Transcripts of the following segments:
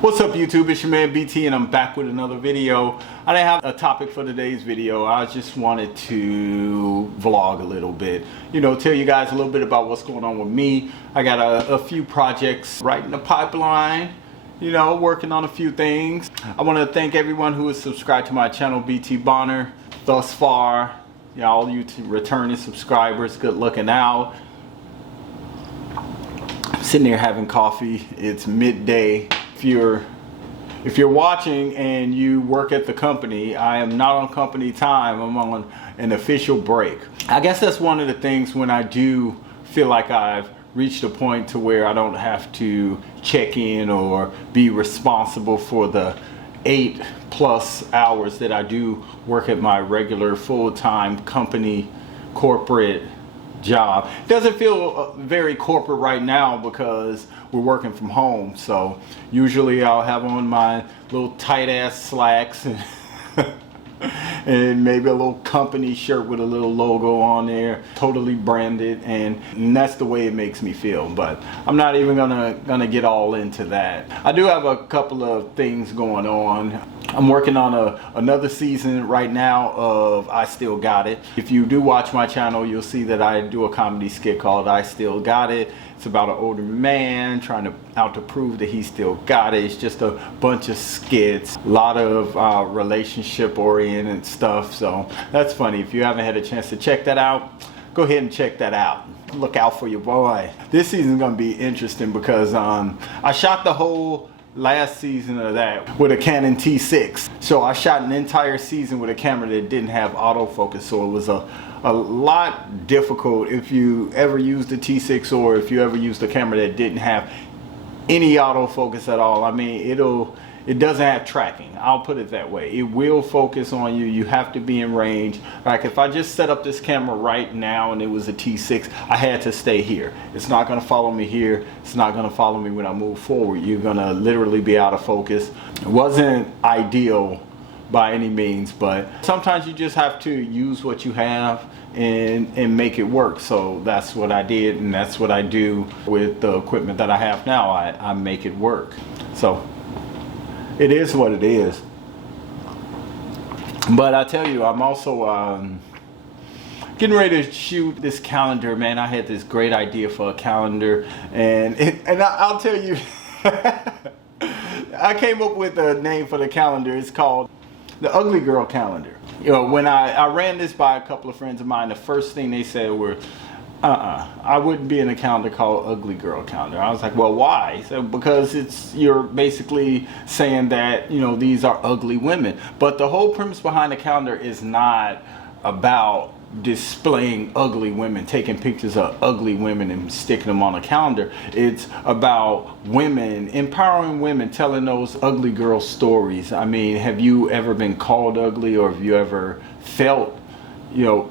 What's up YouTube, it's your man BT and I'm back with another video. I didn't have a topic for today's video. I just wanted to vlog a little bit. Tell you guys a little bit about what's going on with me. I got a few projects right in the pipeline, working on a few things. I want to thank everyone who has subscribed to my channel, BT Bonner, thus far. All you returning subscribers, good looking out. I'm sitting there having coffee. It's midday. If you're watching and you work at the company, I am not on company time. I'm on an official break. I guess that's one of the things when I do feel like I've reached a point to where I don't have to check in or be responsible for the 8+ hours that I do work at my regular full-time company corporate job. It doesn't feel very corporate right now because we're working from home, so usually I'll have on my little tight ass slacks and maybe a little company shirt with a little logo on there, totally branded, and that's the way it makes me feel. But I'm not even gonna get all into that. I do have a couple of things going on. I'm working on another season right now of I Still Got It. If you do watch my channel, you'll see that I do a comedy skit called I Still Got It. It's about an older man trying to prove that he still got it. It's just a bunch of skits, a lot of relationship oriented stuff. So that's funny. If you haven't had a chance to check that out, go ahead and check that out. Look out for your boy. This season's gonna be interesting because I shot the whole last season of that with a Canon T6. So I shot an entire season with a camera that didn't have autofocus, so it was a lot difficult if you ever used a T6 or if you ever used a camera that didn't have any autofocus at all. I mean, it doesn't have tracking, I'll put it that way. It will focus on you. You have to be in range. Like if I just set up this camera right now and it was a T6, I had to stay here. It's not gonna follow me here. It's not gonna follow me when I move forward. You're gonna literally be out of focus. It wasn't ideal by any means, but sometimes you just have to use what you have and make it work. So that's what I did, and that's what I do with the equipment that I have now. I make it work. So it is what it is. But I tell you, I'm also getting ready to shoot this calendar, man. I had this great idea for a calendar, and I'll tell you, I came up with a name for the calendar. It's called the Ugly Girl Calendar. When I ran this by a couple of friends of mine, the first thing they said were, I wouldn't be in a calendar called Ugly Girl Calendar. I was like, well, why? So because you're basically saying that, these are ugly women. But the whole premise behind the calendar is not about displaying ugly women, taking pictures of ugly women and sticking them on a calendar. It's about women, empowering women, telling those ugly girl stories. I mean, have you ever been called ugly, or have you ever felt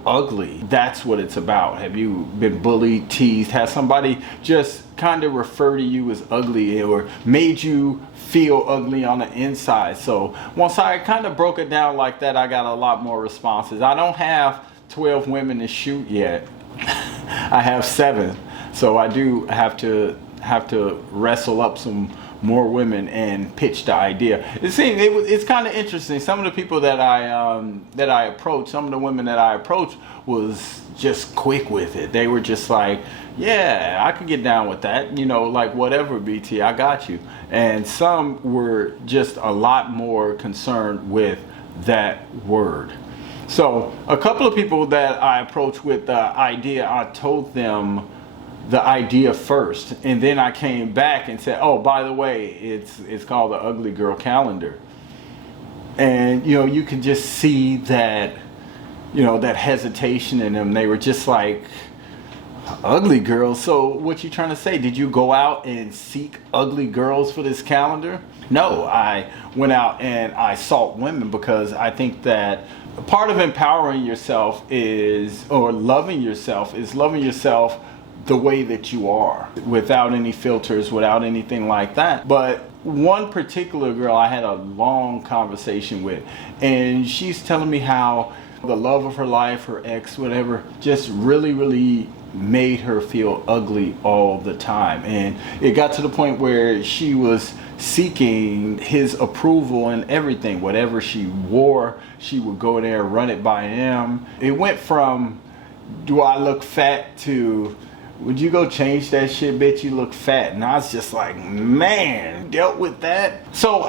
ugly? That's what it's about. Have you been bullied, teased? Has somebody just kind of refer to you as ugly or made you feel ugly on the inside? So once I kind of broke it down like that, I got a lot more responses. I don't have 12 women to shoot yet. I have 7. So I do have to wrestle up some more women and pitch the idea. It's kind of interesting. Some of the people that I approached, some of the women that I approached was just quick with it. They were just like, yeah, I could get down with that. Like whatever, BT, I got you. And some were just a lot more concerned with that word. So a couple of people that I approached with the idea, I told them the idea first, and then I came back and said, oh, by the way, it's called the Ugly Girl Calendar. And you can just see that that hesitation in them. They were just like, ugly girls? So what you trying to say? Did you go out and seek ugly girls for this calendar? No, I went out and I sought women because I think that part of empowering yourself or loving yourself is loving yourself the way that you are, without any filters, without anything like that. But one particular girl I had a long conversation with, and she's telling me how the love of her life, her ex, whatever, just really made her feel ugly all the time. And it got to the point where she was seeking his approval and everything. Whatever she wore, she would go there and run it by him. It went from, do I look fat, to, would you go change that shit, bitch, you look fat. And I was just like, man, dealt with that. So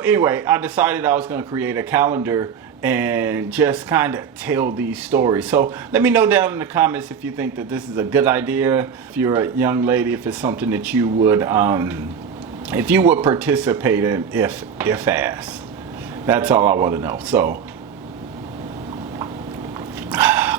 anyway, I decided I was going to create a calendar and just kind of tell these stories. So let me know down in the comments if you think that this is a good idea. If you're a young lady, if it's something that you would participate in if asked. That's all I want to know. So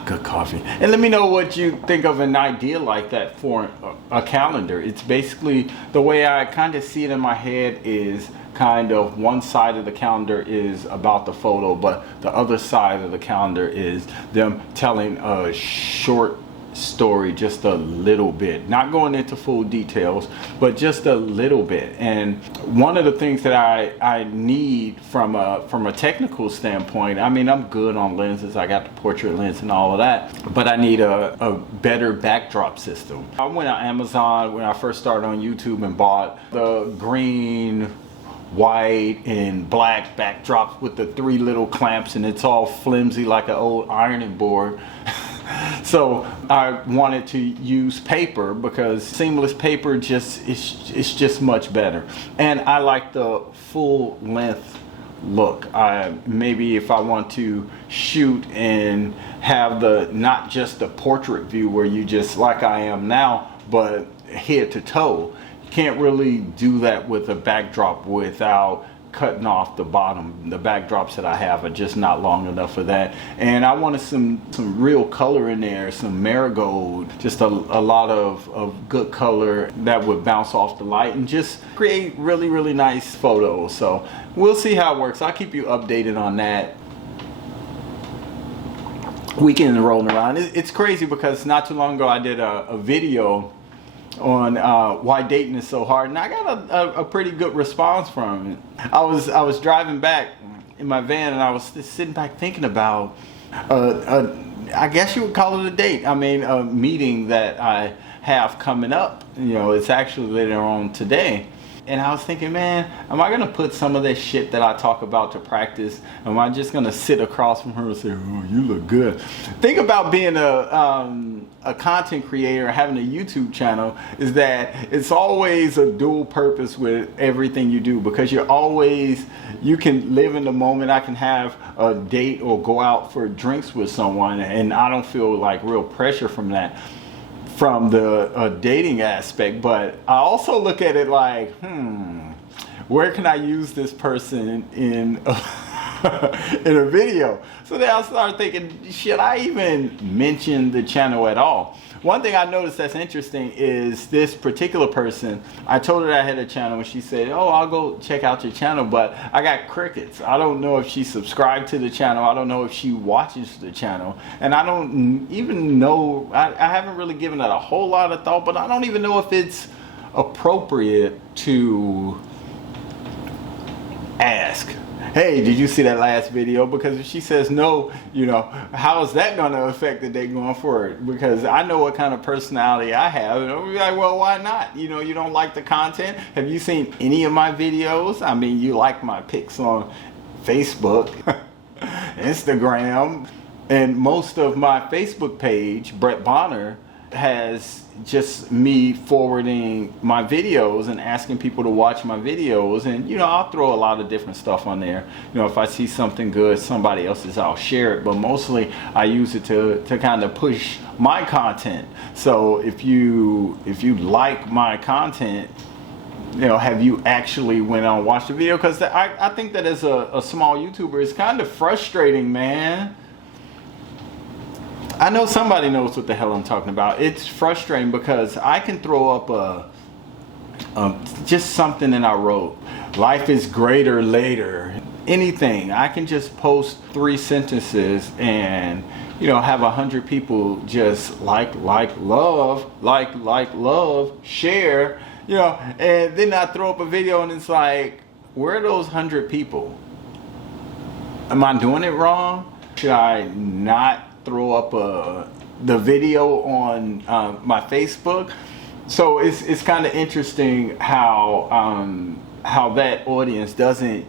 good coffee. And let me know what you think of an idea like that for a calendar. It's basically, the way I kind of see it in my head is kind of one side of the calendar is about the photo, but the other side of the calendar is them telling a short story, just a little bit, not going into full details, but just a little bit. And one of the things that I need from a technical standpoint, I mean, I'm good on lenses, I got the portrait lens and all of that, but I need a better backdrop system. I went on Amazon when I first started on YouTube and bought the green, white and black backdrops with the 3 little clamps, and it's all flimsy like an old ironing board. So I wanted to use paper because seamless paper it's just much better, and I like the full length look. Maybe if I want to shoot and have not just the portrait view where you just like I am now, but head to toe. Can't really do that with a backdrop without cutting off the bottom. The backdrops that I have are just not long enough for that. And I wanted some real color in there, some marigold, just a lot of good color that would bounce off the light and just create really, really nice photos. So we'll see how it works. I'll keep you updated on that. Weekend rolling around. It's crazy because not too long ago I did a video on why dating is so hard, and I got a pretty good response from it. I was driving back in my van, and I was just sitting back thinking about I guess you would call it a date. I mean, a meeting that I have coming up. You know, it's actually later on today. And I was thinking, man, am I gonna put some of this shit that I talk about to practice? Am I just gonna sit across from her and say, oh, you look good? Think about being a content creator, having a YouTube channel, is that it's always a dual purpose with everything you do, because you can live in the moment. I can have a date or go out for drinks with someone, and I don't feel like real pressure from that, from the dating aspect. But I also look at it like, where can I use this person in in a video? So then I started thinking, should I even mention the channel at all? One thing I noticed that's interesting is this particular person, I told her that I had a channel, and she said, oh, I'll go check out your channel, but I got crickets. I don't know if she subscribed to the channel. I don't know if she watches the channel. And I don't even know, I haven't really given it a whole lot of thought, but I don't even know if it's appropriate to ask, hey, did you see that last video? Because if she says no, you know, how is that going to affect the date going forward? Because I know what kind of personality I have, and I'll be like, well, why not? You know, you don't like the content? Have you seen any of my videos? I mean, you like my pics on Facebook, Instagram, and most of my Facebook page, Brett Bonner, has just me forwarding my videos and asking people to watch my videos. And you know, I'll throw a lot of different stuff on there. You know, if I see something good, somebody else's, I'll share it, but mostly I use it to kind of push my content. So if you like my content, you know, have you actually went on and watched the video? Because I think that as a small YouTuber, it's kind of frustrating, man. I know somebody knows what the hell I'm talking about. It's frustrating because I can throw up just something that I wrote. Life is greater later. Anything. I can just post 3 sentences and, you know, have 100 people just like, love, share, you know, and then I throw up a video and it's like, where are those 100 people? Am I doing it wrong? Should I not throw up the video on my Facebook? So it's kind of interesting how how that audience doesn't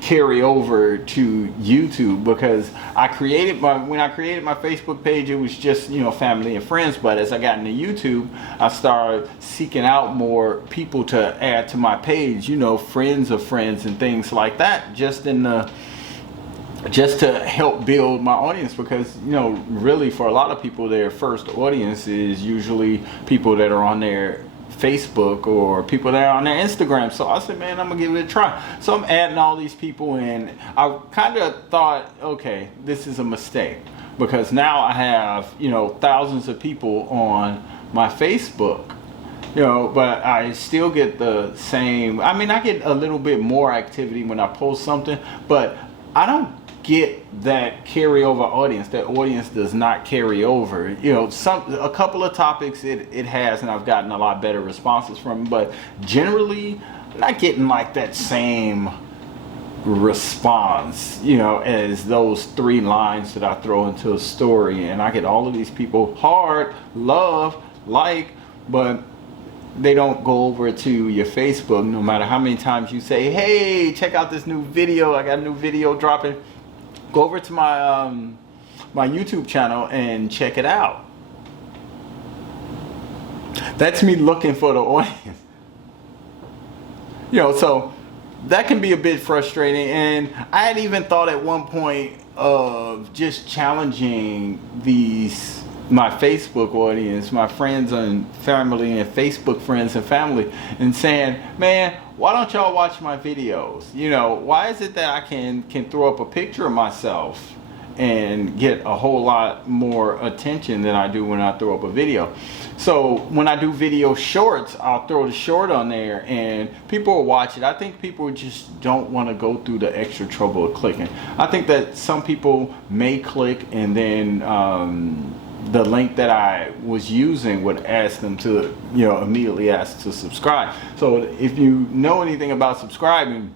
carry over to YouTube, because when I created my Facebook page, it was just, you know, family and friends. But as I got into YouTube, I started seeking out more people to add to my page, you know, friends of friends and things like that, just to help build my audience. Because, you know, really for a lot of people, their first audience is usually people that are on their Facebook or people that are on their Instagram. So I said, man, I'm gonna give it a try. So I'm adding all these people in. I kind of thought, okay, this is a mistake, because now I have, you know, thousands of people on my Facebook, you know, but I still get the same, I mean, I get a little bit more activity when I post something, but I don't get that carryover audience. That audience does not carry over. You know, a couple of topics it has, and I've gotten a lot better responses from, but generally I'm not getting like that same response, you know, as those 3 lines that I throw into a story. And I get all of these people hard, love, like, but they don't go over to your Facebook, no matter how many times you say, hey, check out this new video, I got a new video dropping. Go over to my my YouTube channel and check it out. That's me looking for the audience. You know, so that can be a bit frustrating. And I had even thought at one point of just challenging my Facebook audience, my friends and family, and Facebook friends and family, and saying, man, why don't y'all watch my videos? You know, why is it that I can throw up a picture of myself and get a whole lot more attention than I do when I throw up a video? So when I do video shorts, I'll throw the short on there and people will watch it. I think people just don't want to go through the extra trouble of clicking. I think that some people may click, and then the link that I was using would ask them to, you know, immediately ask to subscribe. So if you know anything about subscribing,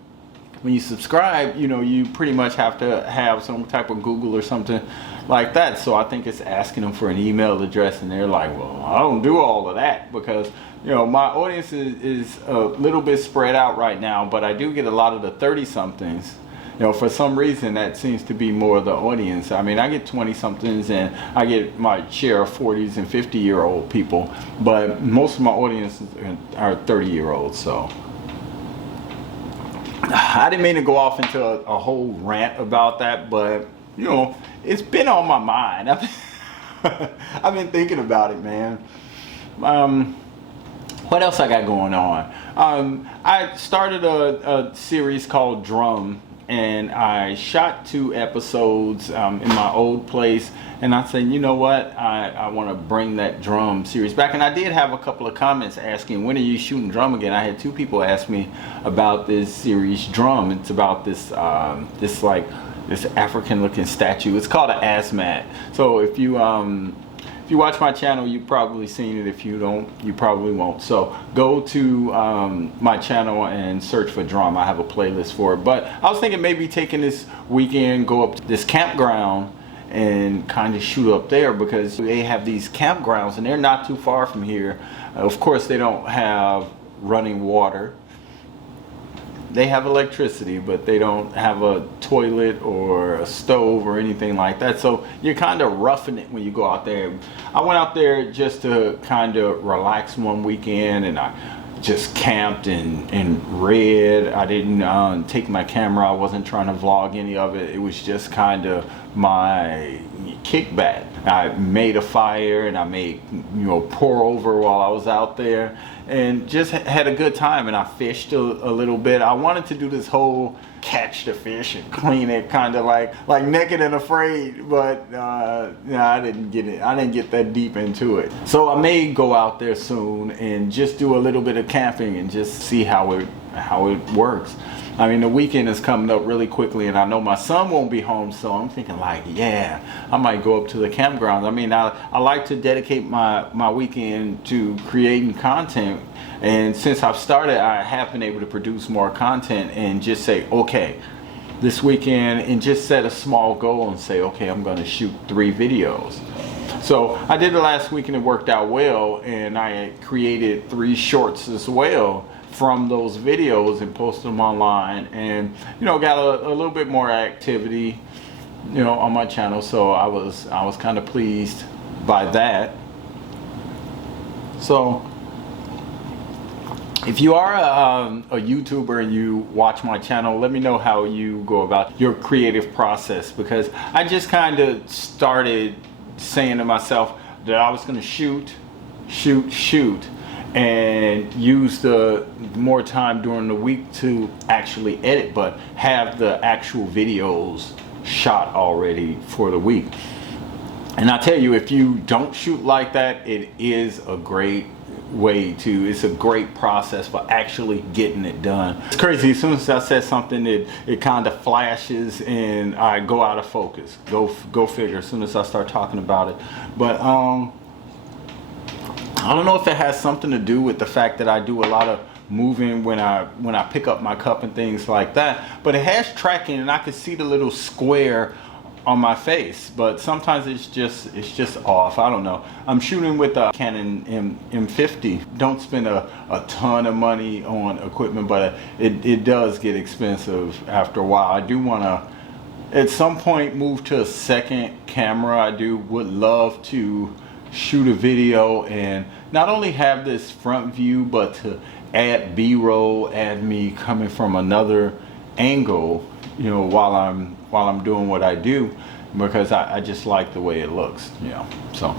when you subscribe, you know, you pretty much have to have some type of Google or something like that. So I think it's asking them for an email address, and they're like, well, I don't do all of that, because, you know, my audience is a little bit spread out right now, but I do get a lot of the 30-somethings. You know, for some reason that seems to be more of the audience. I mean, I get 20-somethings and I get my share of 40s and 50-year-old people, but most of my audience are 30-year-olds. So I didn't mean to go off into a whole rant about that, but, you know, it's been on my mind. I've been thinking about it, man. What else I got going on? I started a series called Drum, and I shot 2 episodes in my old place, and I said, you know what, I want to bring that drum series back. And I did have a couple of comments asking, when are you shooting drum again? I had 2 people ask me about this series Drum. It's about this African looking statue. It's called an asmat. So if you watch my channel, you've probably seen it. If you don't, you probably won't. So go to my channel and search for Drum. I have a playlist for it. But I was thinking maybe taking this weekend, go up to this campground and kind of shoot up there, because they have these campgrounds and they're not too far from here. Of course, they don't have running water. They have electricity, but they don't have a toilet or a stove or anything like that. So you're kind of roughing it when you go out there. I went out there just to kind of relax one weekend, and I just camped and read. I didn't take my camera. I wasn't trying to vlog any of it. It was just kind of my kickback. I made a fire and I made, you know, pour over while I was out there, and just had a good time. And I fished a little bit. I wanted to do this whole catch the fish and clean it, kind of like Naked and Afraid, but I didn't get it. I didn't get that deep into it. So I may go out there soon and just do a little bit of camping and just see how it works. I mean, the weekend is coming up really quickly, and I know my son won't be home, so I'm thinking like, yeah, I might go up to the campgrounds. I mean, I like to dedicate my weekend to creating content, and since I've started, I have been able to produce more content and just say, okay, this weekend, and just set a small goal and say, okay, I'm going to shoot 3 videos. So I did it last week and it worked out well, and I created 3 shorts as well from those videos and posted them online, and you know, got a little bit more activity, you know, on my channel. So I was kind of pleased by that. So if you are a YouTuber and you watch my channel, let me know how you go about your creative process, because I just kind of started saying to myself that I was going to shoot, and use the more time during the week to actually edit, but have the actual videos shot already for the week. And I tell you, if you don't shoot like that, it is a great way to, it's a great process for actually getting it done. It's crazy, as soon as I said something, it kind of flashes and I go out of focus. Go figure, as soon as I start talking about it. But I don't know if it has something to do with the fact that I do a lot of moving when I pick up my cup and things like that, but it has tracking and I can see the little square on my face, but sometimes it's just off. I don't know. I'm shooting with a Canon M50. Don't spend a ton of money on equipment, but it does get expensive after a while. I do want to at some point move to a second camera. I would love to shoot a video and not only have this front view, but to add B-roll, add me coming from another angle, you know, while I'm doing what I do, because I just like the way it looks, you know. So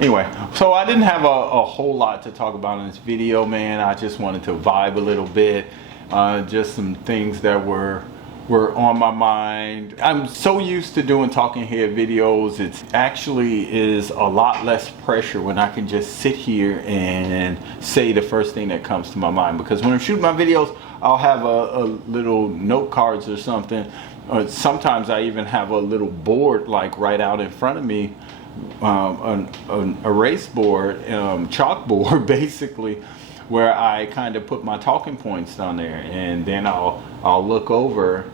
anyway, so I didn't have a whole lot to talk about in this video, man. I just wanted to vibe a little bit, just some things that were on my mind. I'm so used to doing talking head videos. It actually is a lot less pressure when I can just sit here and say the first thing that comes to my mind, because when I'm shooting my videos, I'll have a little note cards or something, or sometimes I even have a little board like right out in front of me, an erase board, chalkboard basically, where I kind of put my talking points down there, and then I'll look over,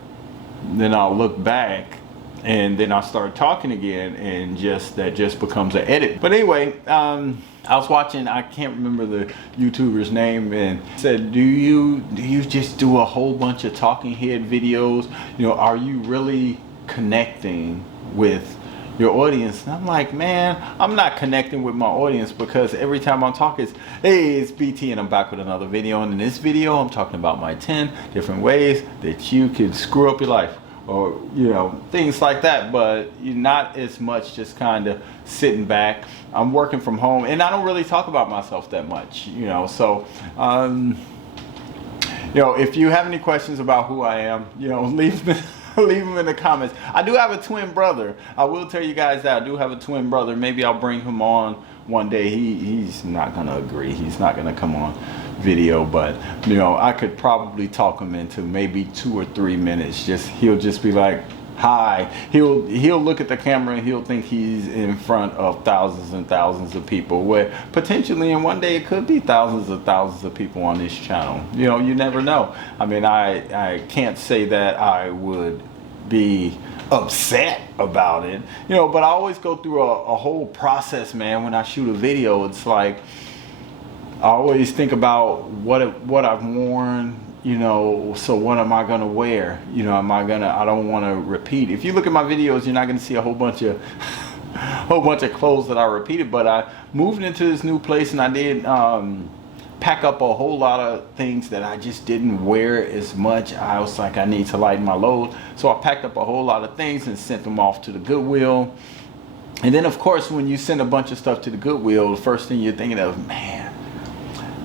then I'll look back, and then I'll start talking again, and that just becomes an edit. But anyway, I was watching, I can't remember the YouTuber's name, and said, do you just do a whole bunch of talking head videos? You know, are you really connecting with your audience? And I'm like, man, I'm not connecting with my audience, because every time I'm talking, it's, hey, it's BT and I'm back with another video. And in this video, I'm talking about my 10 different ways that you can screw up your life, or, you know, things like that. But you're not as much just kind of sitting back. I'm working from home, and I don't really talk about myself that much, you know. So, you know, if you have any questions about who I am, you know, leave them in the comments. I do have a twin brother. I will tell you guys that I do have a twin brother. Maybe I'll bring him on one day. He's not gonna agree. He's not gonna come on video, but you know, I could probably talk him into maybe 2 or 3 minutes. He'll just be like, hi. He'll look at the camera and he'll think he's in front of thousands and thousands of people, where potentially in one day it could be thousands of people on this channel. You know, you never know. I mean, I can't say that I would be upset about it, you know, but I always go through a whole process, man. When I shoot a video, it's like I always think about what I've worn, you know, so what am I gonna wear? You know, I don't wanna repeat. If you look at my videos, you're not gonna see a whole bunch of clothes that I repeated, but I moved into this new place and I did pack up a whole lot of things that I just didn't wear as much. I was like, I need to lighten my load. So I packed up a whole lot of things and sent them off to the Goodwill. And then of course, when you send a bunch of stuff to the Goodwill, the first thing you're thinking of, man,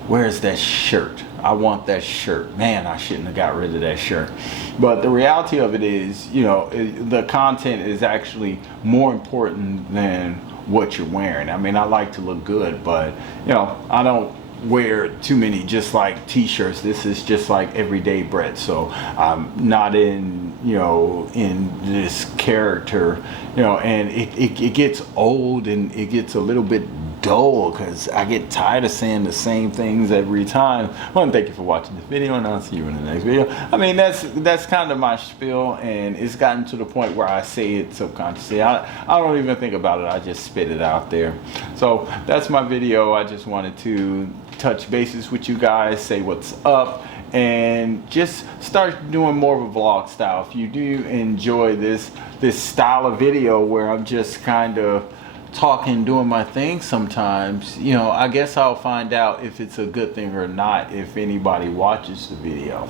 where's that shirt? I want that shirt. Man, I shouldn't have got rid of that shirt. But the reality of it is, you know, the content is actually more important than what you're wearing. I mean, I like to look good, but, you know, I don't wear too many just like t-shirts. This is just like everyday bread. So I'm not in, you know, in this character, you know, and it gets old and it gets a little bit dull because I get tired of saying the same things every time. I want to thank you for watching this video, and I'll see you in the next video. I mean, that's kind of my spiel, and it's gotten to the point where I say it subconsciously. I don't even think about it. I just spit it out there. So that's my video. I just wanted to touch bases with you guys, say what's up, and just start doing more of a vlog style. If you do enjoy this style of video where I'm just kind of talking, doing my thing sometimes, you know, I guess I'll find out if it's a good thing or not if anybody watches the video.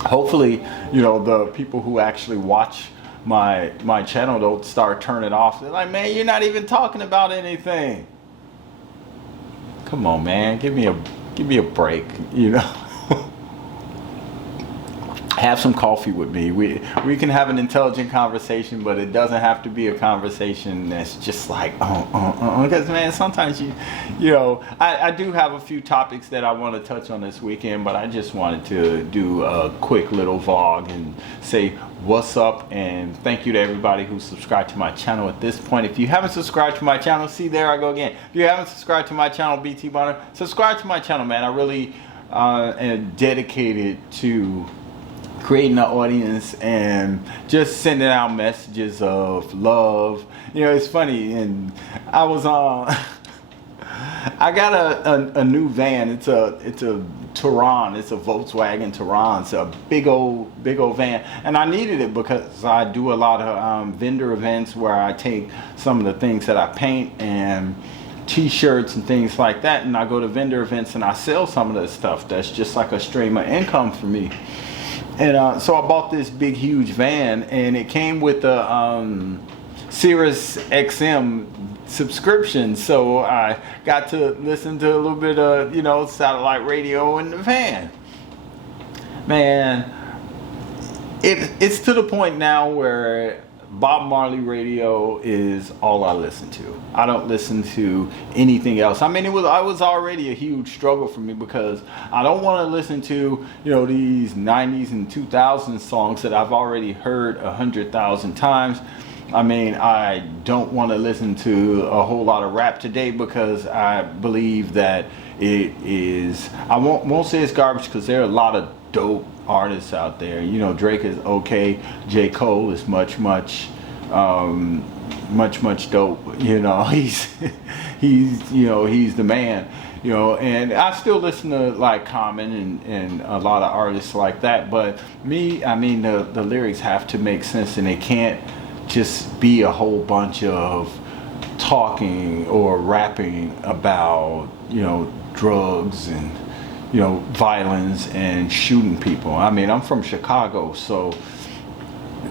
Hopefully, you know, the people who actually watch my channel don't start turning off. They're like, man, you're not even talking about anything. Come on, man, give me a break, you know. Have some coffee with me. We can have an intelligent conversation, but it doesn't have to be a conversation that's just like because man, sometimes you know, I do have a few topics that I want to touch on this weekend, but I just wanted to do a quick little vlog and say what's up, and thank you to everybody who subscribed to my channel at this point. If you haven't subscribed to my channel, see, there I go again. If you haven't subscribed to my channel, BT Bonner, subscribe to my channel, man. I really am dedicated to creating an audience and just sending out messages of love. You know, it's funny, and I was on I got a new van. It's a Touran. It's a Volkswagen Touran. It's a big old van, and I needed it because I do a lot of vendor events where I take some of the things that I paint and t-shirts and things like that, and I go to vendor events and I sell some of that stuff. That's just like a stream of income for me. And so I bought this big huge van, and it came with a Sirius XM subscription, so I got to listen to a little bit of, you know, satellite radio in the van. Man, it's to the point now where Bob Marley radio is all I listen to. I don't listen to anything else. I mean, it was already a huge struggle for me because I don't want to listen to, you know, these 90s and 2000s songs that I've already heard 100,000 times. I mean, I don't want to listen to a whole lot of rap today because I believe that it is, I won't say it's garbage because there are a lot of dope artists out there. You know, Drake is okay. J. Cole is much dope. You know, he's you know, he's the man. You know, and I still listen to like Common and a lot of artists like that. But me, I mean, the lyrics have to make sense, and they can't just be a whole bunch of talking or rapping about, you know, drugs and, you know, violence and shooting people. I mean, I'm from Chicago, so,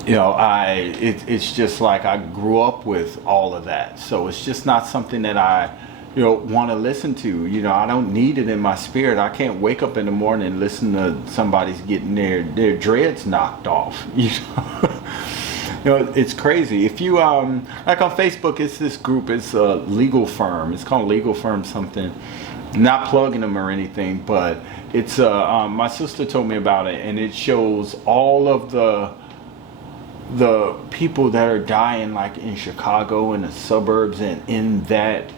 you know, it's just like I grew up with all of that. So it's just not something that I, you know, want to listen to. You know, I don't need it in my spirit. I can't wake up in the morning and listen to somebody's getting their dreads knocked off. You know, you know, it's crazy. If you like on Facebook, it's this group. It's a legal firm. It's called Legal Firm something. Not plugging them or anything, but it's my sister told me about it, and it shows all of the people that are dying, like in Chicago and the suburbs and in that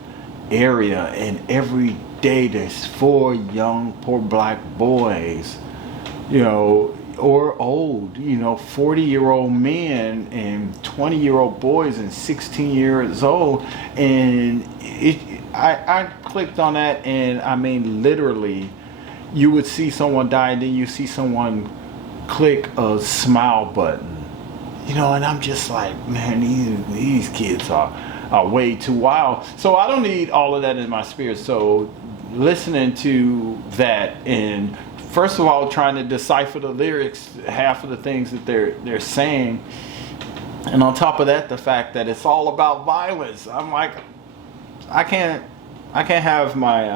area, and every day there's 4 young poor black boys, you know, or old, you know, 40-year-old men and 20-year-old boys and 16 years old, and I clicked on that, and I mean, literally, you would see someone die, and then you see someone click a smile button, you know, and I'm just like, man, these kids are way too wild. So I don't need all of that in my spirit. So listening to that, and first of all, trying to decipher the lyrics, half of the things that they're saying, and on top of that, the fact that it's all about violence. I'm like, I can't have my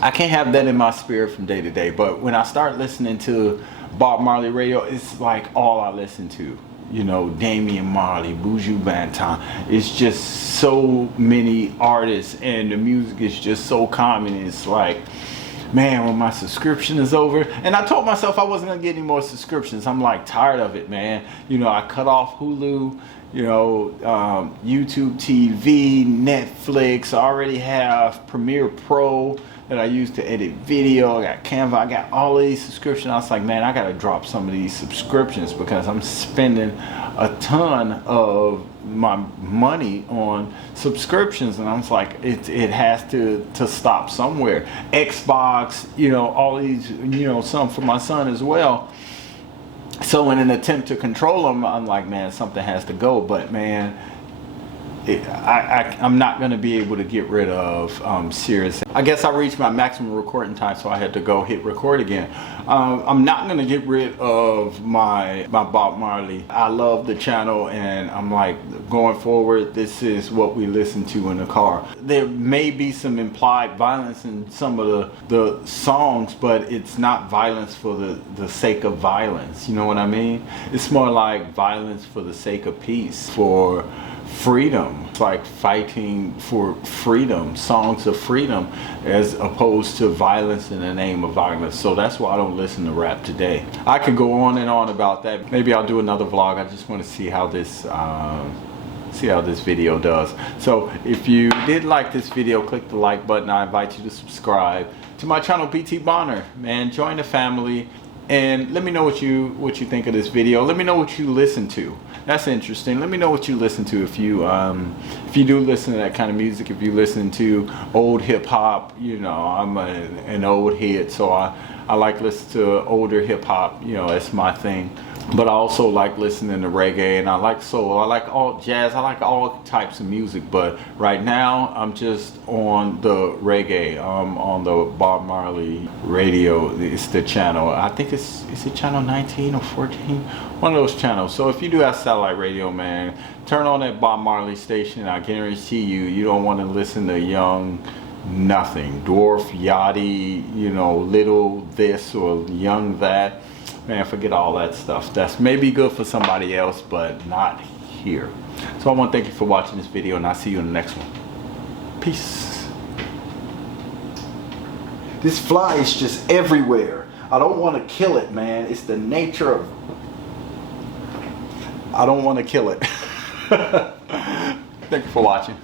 I can't have that in my spirit from day to day. But when I start listening to Bob Marley radio, it's like all I listen to. You know, Damian Marley, Buju Banton. It's just so many artists, and the music is just so calming. It's like, man, when my subscription is over, and I told myself I wasn't gonna get any more subscriptions. I'm like tired of it, man. You know, I cut off Hulu, you know, YouTube TV, Netflix. I already have Premiere Pro that I use to edit video. I got Canva. I got all of these subscriptions. I was like, man, I gotta drop some of these subscriptions because I'm spending a ton of my money on subscriptions, and I was like, it has to stop somewhere. Xbox, you know, all these, you know, some for my son as well. So in an attempt to control them, I'm like, man, something has to go. But man, I'm not going to be able to get rid of Sirius. I guess I reached my maximum recording time, so I had to go hit record again. I'm not going to get rid of my Bob Marley. I love the channel, and I'm like, going forward, this is what we listen to in the car. There may be some implied violence in some of the songs, but it's not violence for the sake of violence. You know what I mean? It's more like violence for the sake of peace, for freedom. It's like fighting for freedom, songs of freedom, as opposed to violence in the name of violence. So that's why I don't listen to rap today. I could go on and on about that. Maybe I'll do another vlog. I just want to see how this video does. So if you did like this video, click the like button. I invite you to subscribe to my channel, BT Bonner. Man, join the family. And let me know what you think of this video. Let me know what you listen to. That's interesting. Let me know what you listen to if you do listen to that kind of music. If you listen to old hip hop, you know, I'm an old head, so I like listening to older hip hop. You know, that's my thing. But I also like listening to reggae, and I like soul. I like all jazz. I like all types of music. But right now, I'm just on the reggae. On the Bob Marley radio. It's the channel. I think is it channel 19 or 14? One of those channels. So if you do have satellite radio, man, turn on that Bob Marley station. I guarantee you don't want to listen to Young Nothing, Dwarf, Yachty, you know, Little this or Young that. Man, forget all that stuff. That's maybe good for somebody else, but not here. So I want to thank you for watching this video, and I'll see you in the next one. Peace. This fly is just everywhere. I don't want to kill it, man. It's the nature of... I don't want to kill it. Thank you for watching.